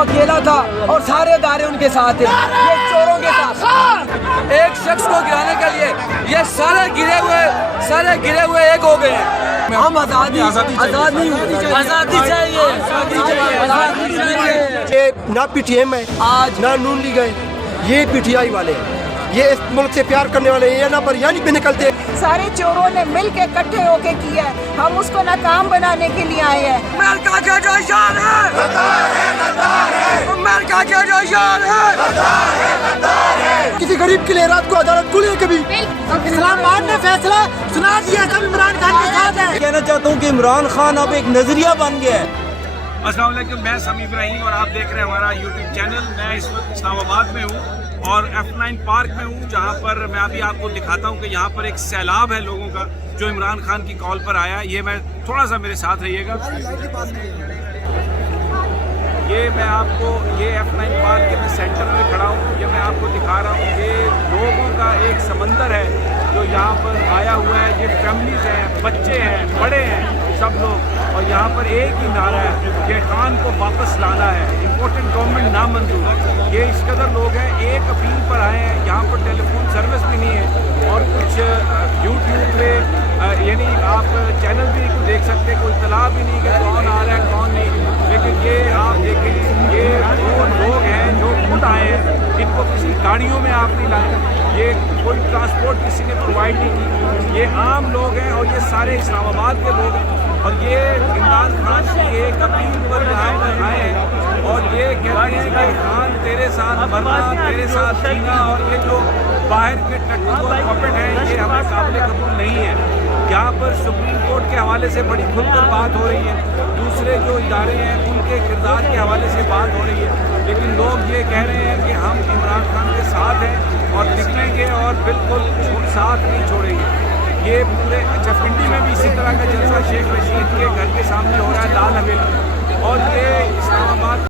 अकेला था और सारे दायरे उनके साथ थे, ये चोरों के साथ। एक शख्स को गिराने के लिए ये सारे गिरे हुए एक हो गए हैं। हम आज़ादी चाहिए। ये ना पीटीएम है आज, ना नून लीग है, ये पीटीआई वाले हैं। ये इस मुल्क से प्यार करने वाले हैं, ये ना बिरयानी पे निकलते। सारे चोरों ने मिल के इकट्ठे होके किया है, हम उसको नाकाम बनाने के लिए आए हैं। अमेरिका के जो शान है, अमेरिका के जो शान है। किसी गरीब की रात को अदालत खुली कभी? इस्लामाबाद ने फैसला सुना दिया, सब इमरान खान के साथ है। कहना चाहता हूँ कि इमरान खान अब एक नजरिया बन गया है। अस्सलाम वालेकुम, मैं समी इब्राहिम और आप देख रहे हैं हमारा यूट्यूब चैनल। मैं इस वक्त इस्लामाबाद में हूँ और F9 पार्क में हूँ, जहाँ पर मैं अभी आपको दिखाता हूँ कि यहाँ पर एक सैलाब है लोगों का जो इमरान खान की कॉल पर आया। ये मैं थोड़ा सा मेरे साथ रहिएगा। ये मैं आपको F9 पार्क के मैं सेंटर में खड़ा हूँ, ये मैं आपको दिखा रहा हूँ। ये लोगों का एक समंदर है जो यहाँ पर आया हुआ है। ये फैमिलीज हैं, बच्चे हैं, बड़े हैं, सब लोग। और यहाँ पर एक ही नारा है कि खान को वापस लाना है, इम्पोर्टेंट गवर्नमेंट नामंजूर। ये इस कदर लोग हैं, एक अपील पर आए हैं। यहाँ पर टेलीफोन सर्विस भी नहीं है और कुछ यूट्यूब पे यानी आप चैनल भी नहीं देख सकते, कोई इत्तला भी नहीं कि कौन आ रहा है कौन नहीं। लेकिन ये आप देखें, ये वो लोग हैं जो खुद आए हैं, इनको किसी गाड़ियों में आप नहीं लाए, ये कोई ट्रांसपोर्ट किसी ने प्रोवाइड नहीं की। ये आम लोग हैं और ये सारे इस्लामाबाद के लोग हैं और ये इमरान खान की एक अपील पर यहाँ पर आए हैं और ये कहते हैं कि खान तेरे साथ मरना, तेरे साथ जीना। और ये जो बाहर के टट्टू और पपेट हैं, ये हमें काबिल कबूल नहीं है। यहाँ पर सुप्रीम कोर्ट के हवाले से बड़ी खुलकर बात हो रही है, दूसरे जो इदारे हैं उनके किरदार के हवाले से बात हो रही है, लेकिन लोग ये कह रहे हैं कि हम इमरान खान के साथ हैं और निकलेंगे और बिल्कुल साथ नहीं छोड़ेंगे। ये पूरे अच्छा पिंडी में भी इसी तरह का जलसा शेख रशीद के घर के सामने हो रहा है, लाल हवेली। और ये इस्लामाबाद